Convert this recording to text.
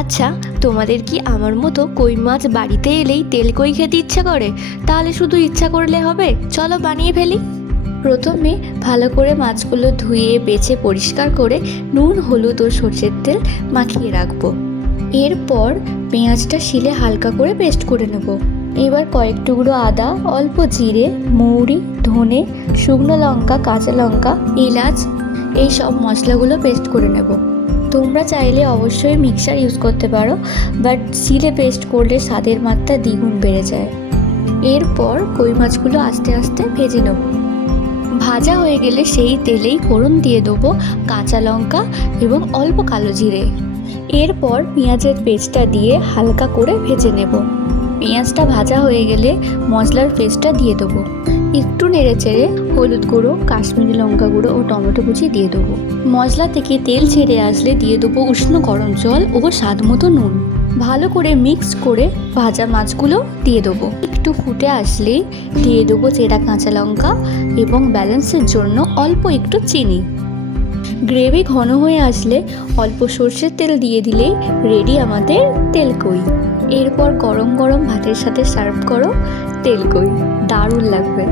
আচ্ছা, তোমাদের কি আমার মতো কই মাছ বাড়িতে এলেই তেল কই খেতে ইচ্ছা করে? তাহলে শুধু ইচ্ছা করলে হবে, চলো বানিয়ে ফেলি। প্রথমে ভালো করে মাছগুলো ধুয়ে বেছে পরিষ্কার করে নুন, হলুদ ও সর্ষের তেল মাখিয়ে রাখবো। এরপর পেঁয়াজটা শিলে হালকা করে পেস্ট করে নেব। এবার কয়েক টুকরো আদা, অল্প জিরে, মৌরি, ধনে, শুকনো লঙ্কা, কাঁচা লঙ্কা, এলাচ এই সব মশলাগুলো পেস্ট করে নেব। তোমরা চাইলে অবশ্যই মিক্সার ইউজ করতে পারো, বাট শিলে পেস্ট করলে স্বাদের মাত্রা দ্বিগুণ বেড়ে যায়। এরপর কই মাছগুলো আস্তে আস্তে ভেজে নেব। ভাজা হয়ে গেলে সেই তেলেই ফোড়ন দিয়ে দেবো কাঁচা লঙ্কা এবং অল্প কালো জিরে। এরপর পেঁয়াজের পেস্টটা দিয়ে হালকা করে ভেজে নেব। পেঁয়াজটা ভাজা হয়ে গেলে মশলার পেস্টটা দিয়ে দেবো। একটু নেড়ে চেড়ে হলুদ গুঁড়ো, কাশ্মীরি লঙ্কা গুঁড়ো ও টমেটো কুচি দিয়ে দেবো। মশলা থেকে তেল ছেড়ে আসলে দিয়ে দেবো উষ্ণ গরম জল ও স্বাদ মতো নুন। ভালো করে মিক্স করে ভাজা মাছগুলো দিয়ে দেবো। একটু ফুটে আসলেই দিয়ে দেবো চেরা কাঁচা লঙ্কা এবং ব্যালেন্সের জন্য অল্প একটু চিনি। গ্রেভি ঘন হয়ে আসলে অল্প সর্ষের তেল দিয়ে দিলেই রেডি আমাদের তেলকই। এরপর গরম গরম ভাতের সাথে সার্ভ করো তেলকই, দারুণ লাগবে।